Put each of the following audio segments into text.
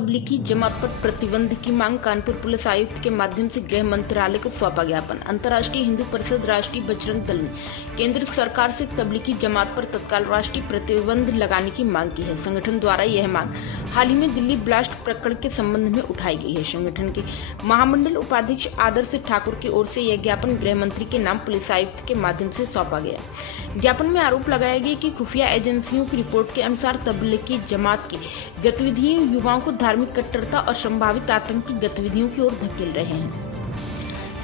तब्लीगी जमात पर प्रतिबंध की मांग। कानपुर पुलिस आयुक्त के माध्यम से गृह मंत्रालय को सौंपा ज्ञापन। अंतर्राष्ट्रीय हिंदू परिषद, राष्ट्रीय बजरंग दल ने केंद्र सरकार से तब्लीगी जमात पर तत्काल राष्ट्रीय प्रतिबंध लगाने की मांग की है। संगठन द्वारा यह मांग हाल ही में दिल्ली ब्लास्ट प्रकरण के संबंध में उठाई गई है। संगठन के महामंडल उपाध्यक्ष आदर्श ठाकुर की ओर से यह ज्ञापन गृह मंत्री के नाम पुलिस आयुक्त के माध्यम से सौंपा गया। ज्ञापन में आरोप लगाया गया कि खुफिया एजेंसियों की रिपोर्ट के अनुसार तब्लीगी जमात की गतिविधियां युवाओं को धार्मिक कट्टरता और संभावित आतंकी गतिविधियों की ओर धकेल रहे हैं।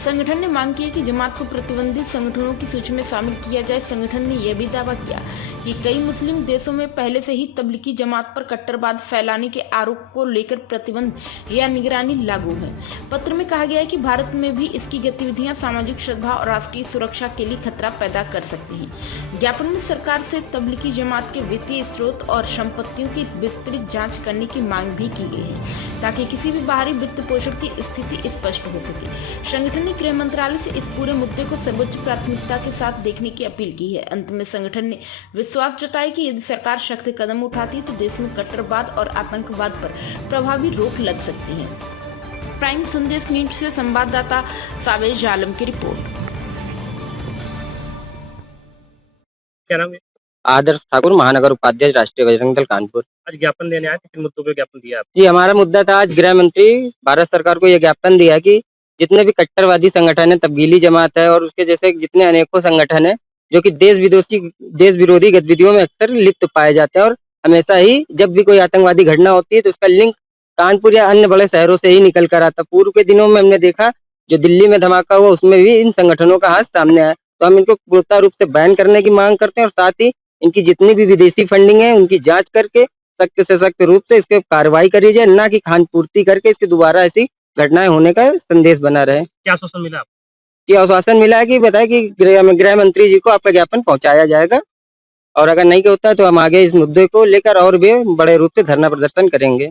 संगठन ने मांग की है कि जमात को प्रतिबंधित संगठनों की सूची में शामिल किया जाए। संगठन ने यह भी दावा किया कि कई मुस्लिम देशों में पहले से ही तब्लीगी जमात पर कट्टरवाद फैलाने के आरोप को लेकर प्रतिबंध या निगरानी लागू है। पत्र में कहा गया है कि भारत में भी इसकी गतिविधियां सामाजिक सद्भाव और राष्ट्रीय सुरक्षा के लिए खतरा पैदा कर सकती हैं। ज्ञापन में सरकार से तब्लीगी जमात के वित्तीय स्रोत और संपत्तियों की विस्तृत जाँच करने की मांग भी की गई है, ताकि किसी भी बाहरी वित्त पोषण की स्थिति स्पष्ट हो सके। संगठन ने गृह मंत्रालय से इस पूरे मुद्दे को सर्वोच्च प्राथमिकता के साथ देखने की अपील की है। अंत में संगठन ने विश्वास जताया कि यदि सरकार सख्त कदम उठाती है तो देश में कट्टरवाद और आतंकवाद पर प्रभावी रोक लग सकती है। प्राइम संदेश न्यूज से संवाददाता सावेज आलम की रिपोर्ट। क्या नाम है? आदर्श ठाकुर, महानगर उपाध्यक्ष, राष्ट्रीय बजरंग दल कानपुर। आज ज्ञापन देने आए थे, किन मुद्दों पे ज्ञापन दिया आप? जी, हमारा मुद्दा था आज गृह मंत्री भारत सरकार को यह ज्ञापन दिया कि जितने भी कट्टरवादी संगठन है, तब्दीली जमात है और उसके जैसे जितने अनेकों संगठन है जो कि देश विरोधी गतिविधियों में अक्सर लिप्त पाए जाते हैं और हमेशा ही जब भी कोई आतंकवादी घटना होती है तो उसका लिंक कानपुर या अन्य बड़े शहरों से ही निकल कर आता। पूर्व के दिनों में हमने देखा जो दिल्ली में धमाका हुआ उसमें भी इन संगठनों का हाथ सामने आया। तो हम इनको पूर्णतः रूप से बैन करने की मांग करते हैं और साथ ही इनकी जितनी भी विदेशी फंडिंग है उनकी जांच करके सख्त से सख्त रूप से इस पे कार्रवाई करी जाए, ना कि खान पूर्ति करके इसके दोबारा ऐसी घटनाएं होने का संदेश बना रहे। क्या आश्वासन मिला आपको? कि आश्वासन मिला है कि बताया कि गृह मंत्री जी को आपका ज्ञापन पहुंचाया जाएगा और अगर नहीं होता है तो हम आगे इस मुद्दे को लेकर और भी बड़े रूप से धरना प्रदर्शन करेंगे।